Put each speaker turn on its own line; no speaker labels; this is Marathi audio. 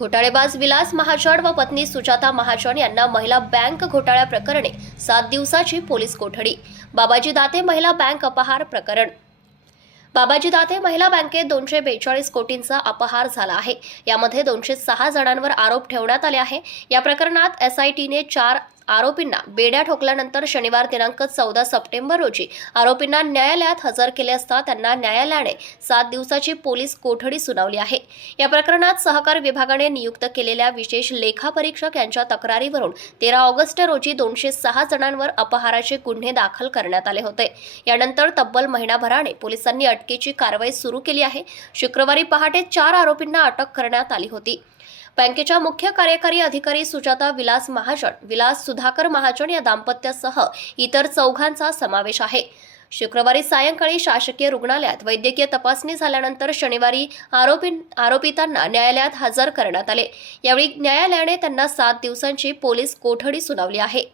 घोटाळेबाज विलास महाजन व पत्नी सुजाता महाजन यांना महिला बँक घोटाळ्या प्रकरणी सात दिवसाची पोलीस कोठडी. बाबाजी दाते महिला बँक अपहार प्रकरण. बाबाजी दाते महिला बँकेत दोनशे बेचाळीस कोटींचा अपहार झाला आहे. यामध्ये दोनशे सहा जणांवर आरोप ठेवण्यात आले आहे. या प्रकरणात एसआयटीने चार आरोपींना बेड्या ठोकल्यानंतर शनिवार दिनांक चौदा सप्टेंबर रोजी आरोपींना न्यायालयात हजर केले असता त्यांना न्यायालयाने सात दिवसाची पोलीस कोठडी सुनावली आहे. या प्रकरणात सहकार विभागाने नियुक्त केलेल्या विशेष लेखापरीक्षक यांच्या तक्रारीवरून तेरा ऑगस्ट रोजी दोनशे सहा जणांवर अपहाराचे गुन्हे दाखल करण्यात आले होते. यानंतर तब्बल महिनाभराने पोलिसांनी अटकेची कारवाई सुरू केली आहे. शुक्रवारी पहाटे चार आरोपींना अटक करण्यात आली होती. बँकेच्या मुख्य कार्यकारी अधिकारी सुजाता विलास महाजन विलास सुधाकर महाजन या दाम्पत्यासह इतर चौघांचा समावेश आहे. शुक्रवारी सायंकाळी शासकीय रुग्णालयात वैद्यकीय तपासणी झाल्यानंतर शनिवारी आरोपी आरोपितांना न्यायालयात हजर करण्यात आले. यावेळी न्यायालयाने त्यांना सात दिवसांची पोलीस कोठडी सुनावली आहे.